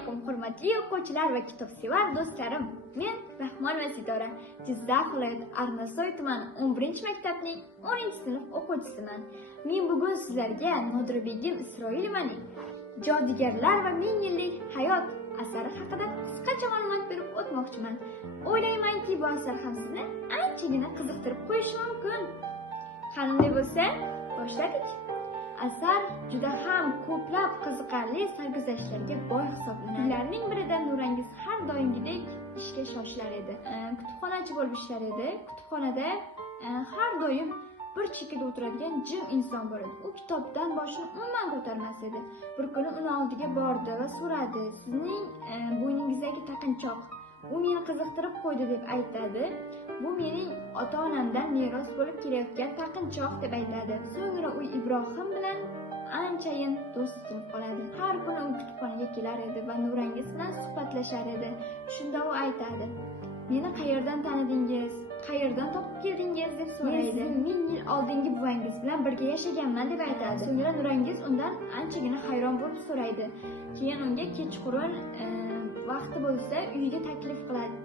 alaykum hurmatli o'quvchilar va kitobsevar do'stlarim. Men Rahmon va Sitora, Jizzax viloyati Arnasoy tumani 11-maktabning 10-sinf o'quvchisiman. Men bugun sizlarga Nodirbegim Isroilovaning Jodugarlar va ming yillik hayot asari haqida qisqacha ma'lumot berib o'tmoqchiman. O'ylaymanki, bu asar ham sizni anchagina qiziqtirib qo'yishi mumkin. Qanday bo'lsa, boshladik. Asar juda ham ko'plab qiziqarli sarguzashtlarga boy hisoblanadi. Kunlarning birida Nurangiz har doimgidek ishga shoshilar edi. Kutubxonachi bo'lib ishlar edi. Kutubxonada har doim bir chekkada o'tiradigan jim inson bor edi. U kitobdan boshini umuman ko'tarmas edi. Bir kuni uni oldiga bordi va so'radi: "Sizning bo'yningizdagi taqinchoq u meni qiziqtirib qo'ydi" deb aytadi. "Bu mening ota-onamdan meros bo'lib kelayotgan taqinchoq" deb aytadi. So'ngra u Ibrohim bilan anchayin do'st bo'lib qoladi. Har kuni u kutubxonaga kelar edi va Nurangiz bilan suhbatlashar edi. Shunda u aytadi: "Meni qayerdan tanidingiz? Qayerdan topib keldingiz?" deb so'raydi. "Men 1000 yil oldingi buvangiz bilan birga yashaganman" deb aytadi. So'ngra Nurangiz undan anchagina hayron bo'lib so'raydi. Keyin unga kechqurun vaqti bo'lsa uyiga taklif qiladi.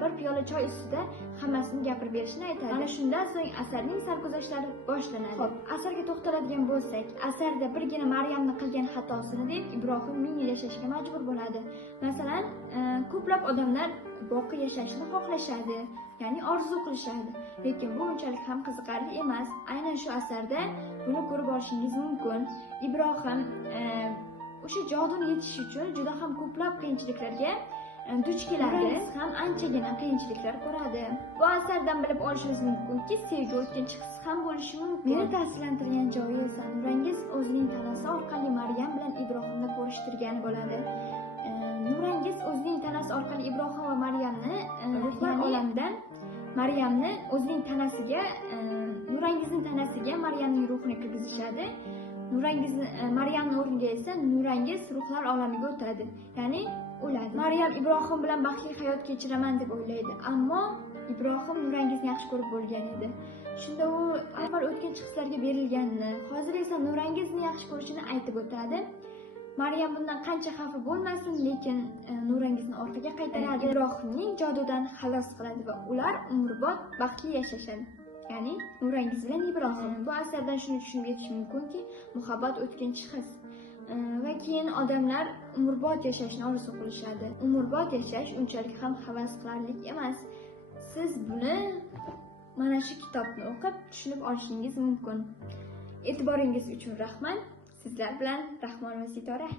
Bir piyola choy ustida hammasini gapirib berishini aytadi. Mana shundan so'ng asarning sarguzashtlari boshlanadi. Xo'p, asarga to'xtaladigan bo'lsak, asarda birgina Maryamning qilgan xatosini deb Ibrohim 1000 yil yashashga majbur bo'ladi. Masalan, ko'plab odamlar boqib yashashni xohlashadi, ya'ni orzu qilishadi. Lekin bu unchalik ham qiziqarli emas. Aynan shu asarda buni ko'rib olishingiz mumkin. Ibrohim o'sha joduni yetish uchun juda ham ko'plab qiyinchiliklarga duch keladi, ham anchagina qiyinchiliklar ko'radi. Bu asardan bilib olishimiz mumkinki, sevgi o'tkinchi his ham bo'lishi mumkin. Meni ta'sirlantirgan joyi esa Nurangiz o'zining tanasi orqali Maryam bilan Ibrohimni ko'rishtirgani bo'ladi. Nurangiz o'zining tanasi orqali Ibrohim va Maryamni ruhlar olamidan Maryamni o'zining tanasiga, Nurangizning tanasiga Maryamning ruhini kirgizishadi. Maryamning o'rniga esa Nurangiz ruhlar olamiga o'tadi, ya'ni o'ladi. Maryam Ibrohim bilan baxtli hayot kechiraman deb o'ylaydi, ammo Ibrohim Nurangizni yaxshi ko'rib bo'lgan edi. Shunda u avval o'tkinchi hislarga berilganini, hozir esa Nurangizni yaxshi ko'rishini aytib o'tadi. Maryam bundan qancha xafa bo'lmasin, lekin Nurangizni orqaga qaytaradi. Ibrohimning jodudan xalos qiladi va ular umrbod baxtli yashashadi. Ya'ni Nurangiz bilan Ibrohim. Bu asardan shuni tushunib yetish mumkinki, muhabbat o'tkinchi his. Va keyin odamlar umrbod yashashni orzu qilishadi. Umrbod yashash unchalik ham havas qilarlik emas. Siz buni mana shu kitobni o'qib tushunib olishingiz mumkin. E'tiboringiz uchun rahmat. Sizlar bilan Rahmon va Sitora.